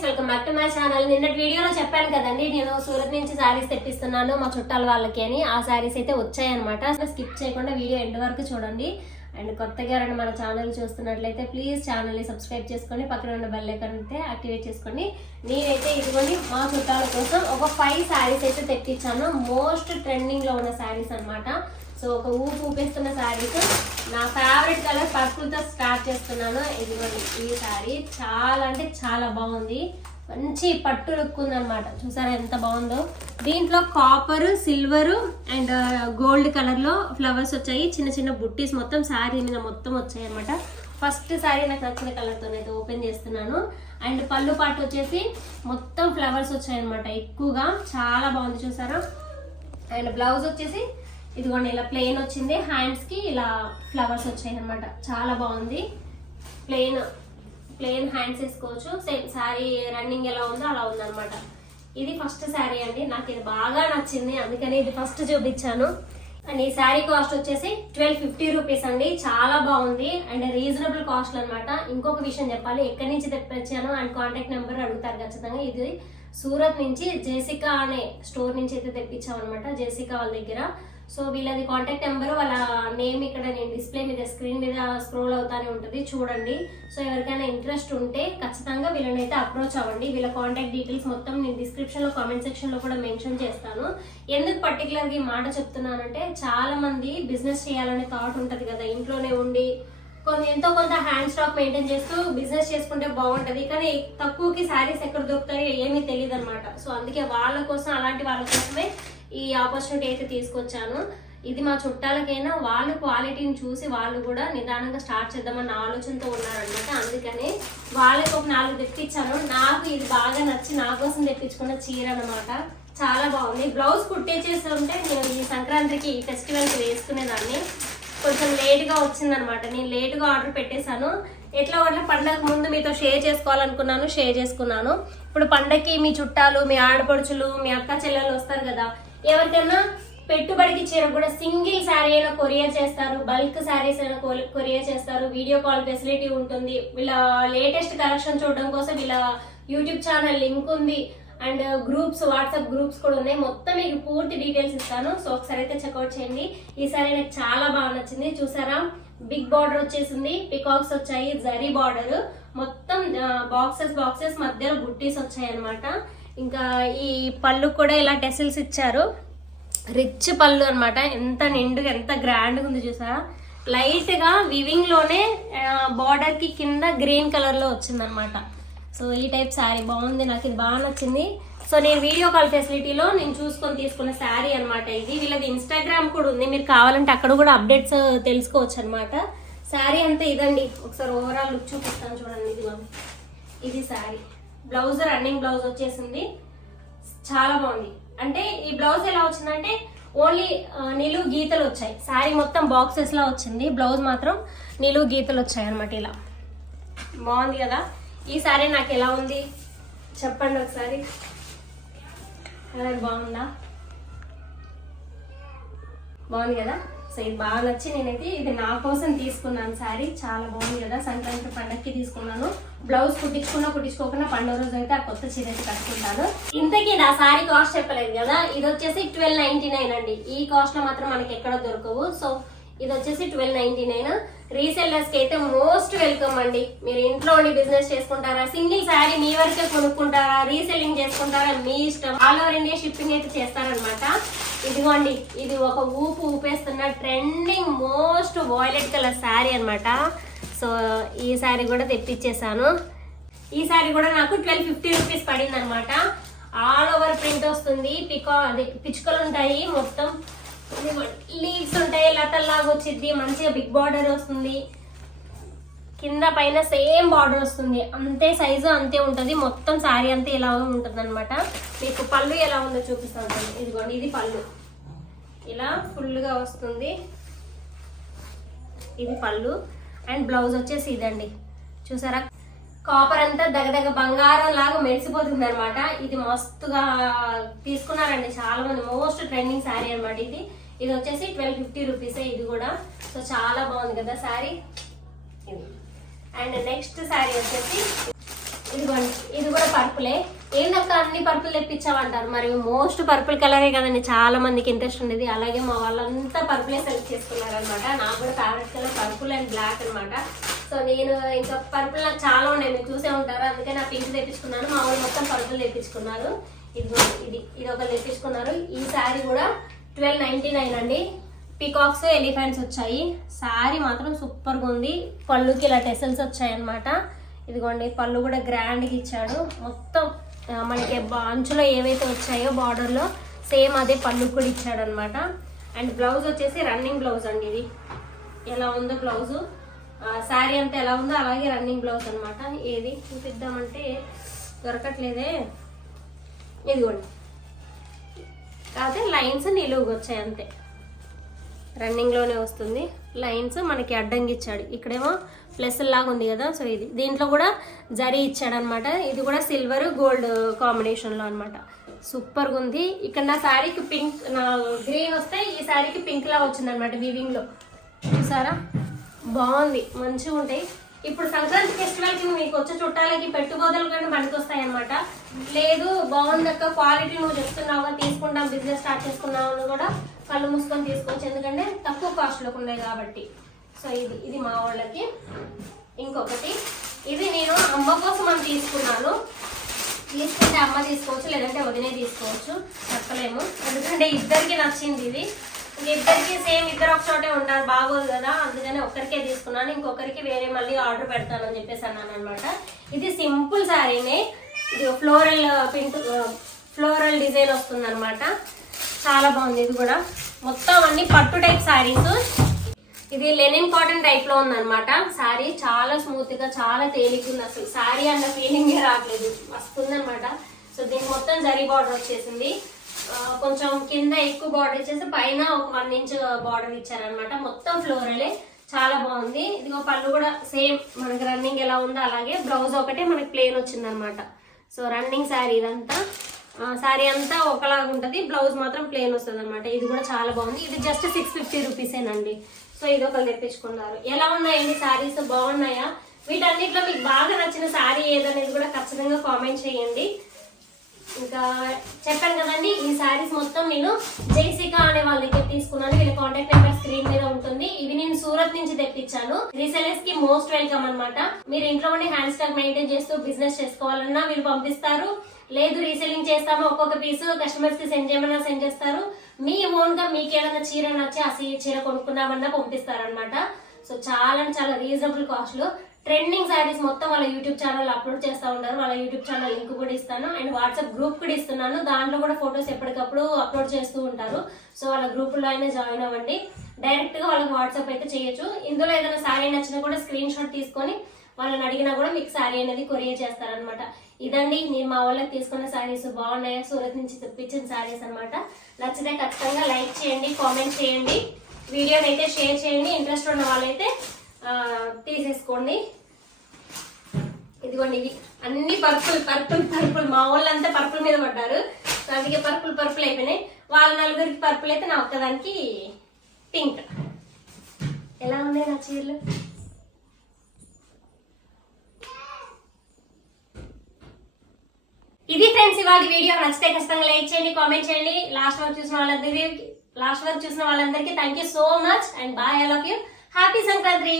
Friends welcome back to my channel. నిన్నటి వీడియోలో చెప్పాను కదండి నేను సూరత్ నుంచి శారీస్ తెప్పిస్తున్నాను మా చుట్టాల వాళ్ళకి అని. ఆ శారీస్ అయితే వచ్చాయన్నమాట. స్కిప్ చేయకుండా వీడియో ఎండ్ వరకు చూడండి. అండ్ కొత్తగా ఎవరైనా మన ఛానల్ చూస్తున్నట్లయితే ప్లీజ్ ఛానల్ని సబ్స్క్రైబ్ చేసుకొని పక్కన ఉన్న బెల్ ఐకాన్ అయితే యాక్టివేట్ చేసుకోండి. నేనైతే ఇదిగోని మా చుట్టాల కోసం ఒక ఫైవ్ శారీస్ అయితే తెప్పించాను. మోస్ట్ ట్రెండింగ్లో ఉన్న శారీస్ అనమాట సో ఒక ఊపు ఊపేస్తున్న శారీస్. నా ఫేవరెట్ కలర్ పర్పుల్తో స్టార్ట్ చేస్తున్నాను. ఇదిగోండి ఈ శారీ చాలా అంటే చాలా బాగుంది. మంచి పట్టు లుక్ ఉందనమాట చూసారా ఎంత బాగుందో? దీంట్లో కాపర్ సిల్వర్ అండ్ గోల్డ్ కలర్లో ఫ్లవర్స్ వచ్చాయి. చిన్న చిన్న బుట్టీస్ మొత్తం శారీ మీద మొత్తం వచ్చాయి అనమాట ఫస్ట్ శారీ నాకు నచ్చిన కలర్తో అయితే ఓపెన్ చేస్తున్నాను. అండ్ పళ్ళు పాటు వచ్చేసి మొత్తం ఫ్లవర్స్ వచ్చాయన్నమాట ఎక్కువగా. చాలా బాగుంది చూసారా? అండ్ బ్లౌజ్ వచ్చేసి ఇదిగోండి ఇలా ప్లెయిన్ వచ్చింది. హ్యాండ్స్కి ఇలా ఫ్లవర్స్ వచ్చాయి అనమాట చాలా బాగుంది. ప్లెయిన్ ప్లెయిన్ హ్యాండ్స్ వేసుకోవచ్చు. సేమ్ శారీ రన్నింగ్ ఎలా ఉందో అలా ఉందనమాట ఇది ఫస్ట్ శారీ అండి. నాకు ఇది బాగా నచ్చింది. అందుకని ఇది ఫస్ట్ చూపించాను. అండ్ ఈ శారీ కాస్ట్ వచ్చేసి ట్వెల్వ్ ఫిఫ్టీ రూపీస్ అండి. చాలా బాగుంది. అండ్ రీజనబుల్ కాస్ట్ అనమాట ఇంకొక విషయం చెప్పాలి. ఎక్కడి నుంచి తెప్పించాను అండ్ కాంటాక్ట్ నెంబర్ అడుగుతారు ఖచ్చితంగా. ఇది సూరత్ నుంచి జేసికా అనే స్టోర్ నుంచి అయితే తెప్పించాం అనమాట జేసికా వాళ్ళ దగ్గర. సో వీళ్ళది కాంటాక్ట్ నెంబర్ వాళ్ళ నేమ్ ఇక్కడ నేను డిస్ప్లే మీద స్క్రీన్ మీద స్క్రోల్ అవుతానే ఉంటుంది. చూడండి. సో ఎవరికైనా ఇంట్రెస్ట్ ఉంటే ఖచ్చితంగా వీళ్ళని అయితే అప్రోచ్ అవ్వండి. వీళ్ళ కాంటాక్ట్ డీటెయిల్స్ మొత్తం నేను డిస్క్రిప్షన్లో కామెంట్ సెక్షన్లో కూడా మెన్షన్ చేస్తాను. ఎందుకు పర్టికులర్గా ఈ మాట చెప్తున్నానంటే చాలామంది బిజినెస్ చేయాలనే థాట్ ఉంటుంది కదా ఇంట్లోనే ఉండి. కొన్ని ఎంతో కొంత హ్యాండ్ స్టాక్ మెయింటైన్ చేస్తూ బిజినెస్ చేసుకుంటే బాగుంటుంది. కానీ తక్కువకి శారీస్ ఎక్కడ దొరుకుతాయో ఏమీ తెలియదు అనమాట సో అందుకే వాళ్ళ కోసం అలాంటి వాళ్ళ కోసమే ఈ ఆపర్చునిటీ అయితే తీసుకొచ్చాను. ఇది మా చుట్టాలకైనా వాళ్ళు క్వాలిటీని చూసి వాళ్ళు కూడా నిదానంగా స్టార్ట్ చేద్దామన్న ఆలోచనతో ఉన్నారనమాట అందుకని వాళ్ళకి ఒక నాలుగు తెప్పించాను. నాకు ఇది బాగా నచ్చి నా కోసం తెప్పించుకున్న చీర అనమాట చాలా బాగుంది. బ్లౌజ్ కుట్టేసేసి ఉంటే నేను ఈ సంక్రాంతికి ఈ ఫెస్టివల్కి వేసుకునేదాన్ని. కొంచెం లేట్గా వచ్చిందనమాట నేను లేట్గా ఆర్డర్ పెట్టేశాను. ఎట్లా అట్లా పండగ ముందు మీతో షేర్ చేసుకోవాలనుకున్నాను షేర్ చేసుకున్నాను. ఇప్పుడు పండగకి మీ చుట్టాలు మీ ఆడపడుచులు మీ అక్క చెల్లెలు వస్తారు కదా ఎవరికైనా పెట్టుబడికి చీర కూడా సింగిల్ శారీ అయినా కొరియర్ చేస్తారు బల్క్ శారీస్ అయినా కొరియర్ చేస్తారు వీడియో కాల్ ఫెసిలిటీ ఉంటుంది. వీళ్ళ లేటెస్ట్ కలెక్షన్ చూడడం కోసం వీళ్ళ యూట్యూబ్ ఛానల్ లింక్ ఉంది. అండ్ గ్రూప్స్ వాట్సాప్ గ్రూప్స్ కూడా ఉన్నాయి. మొత్తం మీకు పూర్తి డీటెయిల్స్ ఇస్తాను. సో ఒకసారి అయితే చెక్అవుట్ చేయండి. ఈసారి నాకు చాలా బాగా నచ్చింది. చూసారా? బిగ్ బార్డర్ వచ్చేసింది. పికాక్స్ వచ్చాయి. జరీ బార్డర్. మొత్తం బాక్సెస్ బాక్సెస్ మధ్యలో బుట్టీస్ వచ్చాయి అనమాట ఇంకా ఈ పళ్ళు కూడా ఇలా టెసిల్స్ ఇచ్చారు. రిచ్ పళ్ళు అనమాట ఎంత నిండుగా ఎంత గ్రాండ్గా ఉంది చూసారా? లైట్గా వివింగ్లోనే బార్డర్కి కింద గ్రీన్ కలర్లో వచ్చిందనమాట వచ్చింది అనమాట సో ఈ టైప్ శారీ బాగుంది నాకు ఇది బాగా నచ్చింది. సో నేను వీడియో కాల్ ఫెసిలిటీలో నేను చూసుకొని తీసుకున్న శారీ అన్నమాట ఇది. వీళ్ళది ఇన్స్టాగ్రామ్ కూడా ఉంది. మీరు కావాలంటే అక్కడ కూడా అప్డేట్స్ తెలుసుకోవచ్చు అనమాట శారీ అంతా ఇదండి. ఒకసారి ఓవరాల్ లుక్ చూపిస్తాను చూడండి ఇది ఇది శారీ బ్లౌజ్ రన్నింగ్ బ్లౌజ్ వచ్చేసింది. చాలా బాగుంది. అంటే ఈ బ్లౌజ్ ఎలా వచ్చిందంటే ఓన్లీ నిలువు గీతలు వచ్చాయి. శారీ మొత్తం బాక్సెస్ లా వచ్చింది. బ్లౌజ్ మాత్రం నిలువు గీతలు వచ్చాయి అనమాట ఇలా. బాగుంది కదా? ఈ శారీ నాకు ఎలా ఉంది? చెప్పండి ఒకసారి. కలర్ బాగుందా? బాగుంది కదా? సో ఇది బాగా నచ్చి నేనైతే ఇది నా కోసం తీసుకున్నాను శారీ. చాలా బాగుంది కదా? సంక్రాంతి పండగకి తీసుకున్నాను. బ్లౌజ్ కుట్టించుకున్నా కుట్టించుకోకుండా పండుగ రోజు అయితే ఆ కొత్త చీర అయితే కట్టుకుంటాను. ఇంతకీ నా శారీ కాస్ట్ చెప్పలేదు కదా? ఇది వచ్చేసి ట్వెల్వ్ నైన్టీ నైన్ అండి. ఈ కాస్ట్లో మాత్రం మనకి ఎక్కడ దొరకవు. సో ఇది వచ్చేసి ట్వెల్వ్ నైన్టీ నైన్ రీసెల్లర్స్కి అయితే మోస్ట్ వెల్కమ్ అండి. మీరు ఇంట్లో ఉండి బిజినెస్ చేసుకుంటారా? సింగిల్ శారీ మీ వరకే కొనుక్కుంటారా? రీసెల్లింగ్ చేసుకుంటారా? మీ ఇష్టం. ఆల్ ఓవర్ ఇండియా షిప్పింగ్ అయితే చేస్తారనమాట ఇదిగోండి ఇది ఒక ఊపు ఊపేస్తున్న trending most violet colour sari అనమాట సో ఈ శారీ కూడా తెప్పించేసాను ఈ శారీ కూడా నాకు ట్వెల్వ్ ఫిఫ్టీ రూపీస్ పడింది అనమాట ఆల్ ఓవర్ ప్రింట్ వస్తుంది. పికా అదే పిచ్చుకలు ఉంటాయి మొత్తం. లీవ్స్ ఉంటాయి లతల్లాగా వచ్చింది మంచిగా బిగ్ బార్డర్ వస్తుంది. కింద పైన సేమ్ బార్డర్ వస్తుంది. అంతే సైజు అంతే ఉంటుంది. మొత్తం శారీ అంతే ఇలా ఉంటుంది అనమాట మీకు పళ్ళు ఎలా ఉందో చూపిస్తాను ఇదిగోండి ఇది పళ్ళు. ఇలా ఫుల్గా వస్తుంది. ఇది పళ్ళు. అండ్ బ్లౌజ్ వచ్చేసి ఇదండి. చూసారా? కాపర్ అంతా దగ్గదగ్గ బంగారం లాగా మెరిసిపోతుంది అనమాట ఇది మస్తుగా తీసుకున్నారండి చాలా మంది మోస్ట్ ట్రెండింగ్ శారీ అనమాట ఇది. ఇది వచ్చేసి ట్వెల్వ్ ఫిఫ్టీ రూపీసే ఇది కూడా. సో చాలా బాగుంది కదా శారీ. ఇది. అండ్ నెక్స్ట్ శారీ వచ్చేసి ఇదిగోండి ఇది కూడా పర్పులే. ఏందక్క అన్ని పర్పుల్ తెప్పించామంటారు మరి మోస్ట్ పర్పుల్ కలరే కదండి చాలా మందికి ఇంట్రెస్ట్ ఉండేది. అలాగే మా వాళ్ళంతా పర్పులే సెలెక్ట్ చేసుకున్నారు అనమాట నాకు కూడా favourite colour purple and black అనమాట సో నేను ఇంకా పర్పుల్ నాకు చాలా ఉన్నాయి మీరు చూసే ఉంటారు. అందుకే నా పింక్ తెప్పించుకున్నాను. మా వాళ్ళు మొత్తం పర్పుల్ తెప్పించుకున్నారు. ఇది ఇది ఇది ఒకరు తెప్పించుకున్నారు. ఈ శారీ కూడా ట్వెల్వ్ నైంటీ నైన్ అండి. పికాక్స్ ఎలిఫెంట్స్ వచ్చాయి. శారీ మాత్రం సూపర్గా ఉంది. పళ్ళుకి ఇలా టెసల్స్ వచ్చాయన్నమాట. ఇదిగోండి పళ్ళు కూడా గ్రాండ్గా ఇచ్చాడు. మొత్తం మనకి బా- అంచులో ఏవైతే వచ్చాయో బార్డర్లో సేమ్ అదే పళ్ళు కూడా ఇచ్చాడు అనమాట అండ్ బ్లౌజ్ వచ్చేసి రన్నింగ్ బ్లౌజ్ అండి ఇది. ఎలా ఉందో బ్లౌజు. శారీ అంతా ఎలా ఉందో అలాగే రన్నింగ్ బ్లౌజ్ అనమాట ఏది చూపిద్దామంటే దొరకట్లేదే. ఇదిగోండి. కాకపోతే లైన్స్ నిలువుగా వచ్చాయి అంతే. రన్నింగ్లోనే వస్తుంది. లైన్స్ మనకి అడ్డంగా ఇచ్చాడు. ఇక్కడేమో ప్లస్ లాగా ఉంది కదా సో ఇది. దీంట్లో కూడా జరీ ఇచ్చాడనమాట. ఇది కూడా సిల్వర్ గోల్డ్ కాంబినేషన్లో అనమాట సూపర్గా ఉంది. ఇక్కడ నా శారీకి పింక్ నా గ్రీన్ వస్తే ఈ శారీకి పింక్ వచ్చిందనమాట వచ్చింది అనమాట వీవింగ్లో చూసారా? బాగుంది. మంచిగా ఉంటాయి. ఇప్పుడు సంక్రాంతి ఫెస్టివల్కి మీకు వచ్చే చుట్టాలకి పెట్టుబోదలు కానీ పనికొస్తాయి అనమాట లేదు బాగుందక్క క్వాలిటీ నువ్వు చెప్తున్నావు తీసుకుంటాం బిజినెస్ స్టార్ట్ చేసుకున్నావు అని కూడా కళ్ళు మూసుకొని తీసుకోవచ్చు. ఎందుకంటే తక్కువ కాస్ట్లోకి ఉన్నాయి కాబట్టి. సో ఇది ఇది మా వాళ్ళకి. ఇంకొకటి ఇది నేను అమ్మ కోసం అని తీసుకున్నాను. తీసుకుంటే అమ్మ తీసుకోవచ్చు లేదంటే వదినే తీసుకోవచ్చు. చెప్పలేము. ఎందుకంటే ఇద్దరికి నచ్చింది ఇది ఇద్దరికి సేమ్ ఇద్దరు ఒక చోటే ఉంటారు బాగోదు కదా. అందుకని ఒక్కరికే తీసుకున్నాను. ఇంకొకరికి వేరే మళ్ళీ ఆర్డర్ పెడతానని చెప్పేసి అన్నాను అనమాట ఇది సింపుల్ శారీనే. ఇది ఫ్లోరల్ పింక్ ఫ్లోరల్ డిజైన్ వస్తుంది అనమాట చాలా బాగుంది. ఇది కూడా మొత్తం అన్ని పట్టు టైప్ శారీస్. ఇది లెనిన్ కాటన్ టైప్లో ఉందన్నమాట. శారీ చాలా స్మూత్గా చాలా తేలికుంది ఉంది అసలు. శారీ అన్న ఫీలింగ్ రావట్లేదు. వస్తుంది అనమాట సో దీనికి మొత్తం జరీ బార్డర్ వచ్చేసింది. కొంచెం కింద ఎక్కువ బార్డర్ ఇచ్చేసి పైన ఒక వన్ ఇంచ్ బార్డర్ ఇచ్చారనమాట మొత్తం ఫ్లోరలే చాలా బాగుంది. ఇదిగో పళ్ళు కూడా సేమ్ మనకి రన్నింగ్ ఎలా ఉందో అలాగే. బ్లౌజ్ ఒకటే మనకి ప్లేన్ వచ్చిందనమాట సో రన్నింగ్ శారీ ఇదంతా. శారీ అంతా ఒకలాగా ఉంటుంది. బ్లౌజ్ మాత్రం ప్లేన్ వస్తుంది అనమాట ఇది కూడా చాలా బాగుంది. ఇది జస్ట్ సిక్స్ ఫిఫ్టీ రూపీసేనండి సో ఇది ఒకరు తెప్పించుకున్నారు. ఎలా ఉన్నాయండి శారీస్? బాగున్నాయా? వీటన్నిటిలో మీకు బాగా నచ్చిన శారీ ఏదనేది కూడా ఖచ్చితంగా కామెంట్ చేయండి. ఇంకా చెప్పాను కదండి ఈ శారీస్ మొత్తం నేను జైసిక అనే వాళ్ళ దగ్గర తీసుకున్నాను. వీళ్ళ కాంటాక్ట్ నెంబర్ స్క్రీన్ మీద ఉంటుంది. ఇవి నేను సూరత్ నుంచి తెప్పించాను. రీసెలర్స్కి మోస్ట్ వెల్కమ్ అన్నమాట. మీరు ఇంట్లో ఉండి హ్యాండ్ స్టాక్ మెయింటైన్ చేస్తూ బిజినెస్ చేసుకోవాలన్నా వీళ్ళు పంపిస్తారు. లేదు రీసెల్లింగ్ చేస్తాము ఒక్కొక్క పీస్ కస్టమర్స్కి సెండ్ చేయమన్నా సెండ్ చేస్తారు. మీ ఓన్గా మీకు ఏదైనా చీర నచ్చి ఆ చీర కొనుక్కున్నామన్నా పంపిస్తారనమాట సో చాలా అంటే చాలా రీజనబుల్ కాస్ట్లో. ట్రెండింగ్ శారీస్ మొత్తం వాళ్ళ యూట్యూబ్ ఛానల్ అప్లోడ్ చేస్తూ ఉంటారు. వాళ్ళ యూట్యూబ్ ఛానల్ లింక్ కూడా ఇస్తాను. అండ్ వాట్సాప్ గ్రూప్ కూడా ఇస్తున్నాను. దాంట్లో కూడా ఫొటోస్ ఎప్పటికప్పుడు అప్లోడ్ చేస్తూ ఉంటారు. సో వాళ్ళ గ్రూపుల్లో అయినా జాయిన్ అవ్వండి. డైరెక్ట్గా వాళ్ళకి వాట్సాప్ అయితే చేయొచ్చు. ఇందులో ఏదైనా శారీ నచ్చినా కూడా స్క్రీన్ షాట్ తీసుకొని వాళ్ళని అడిగినా కూడా మీకు శారీ అనేది కొరియర్ చేస్తారనమాట ఇదండి నేను మా వాళ్ళకి తీసుకున్న శారీస్ బాగున్నాయా? సూరత్ నుంచి తెప్పించిన శారీస్ అనమాట నచ్చితే ఖచ్చితంగా లైక్ చేయండి కామెంట్ చేయండి. వీడియోని అయితే షేర్ చేయండి. ఇంట్రెస్ట్ ఉన్న వాళ్ళైతే తీసేసుకోండి. ఇదిగోండి ఇది అన్ని పర్పుల్ పర్పుల్ పర్పుల్. మా వాళ్ళంతా పర్పుల్ మీద పడ్డారు. సో అందుకే పర్పుల్ పర్పుల్ అయిపోయినాయి. వాళ్ళ నలుగురికి పర్పుల్ అయితే నా ఒక్కదానికి పింక్. ఎలా ఉన్నాయి నా చీరలు? ఇది ఇవాళ వీడియో నచ్చితే ఖచ్చితంగా లైక్ చేయండి కామెంట్ చేయండి. లాస్ట్ వరకు చూసిన వాళ్ళందరికీ లాస్ట్ వరకు చూసిన వాళ్ళందరికీ thank you so much and bye I love you happy Sankranti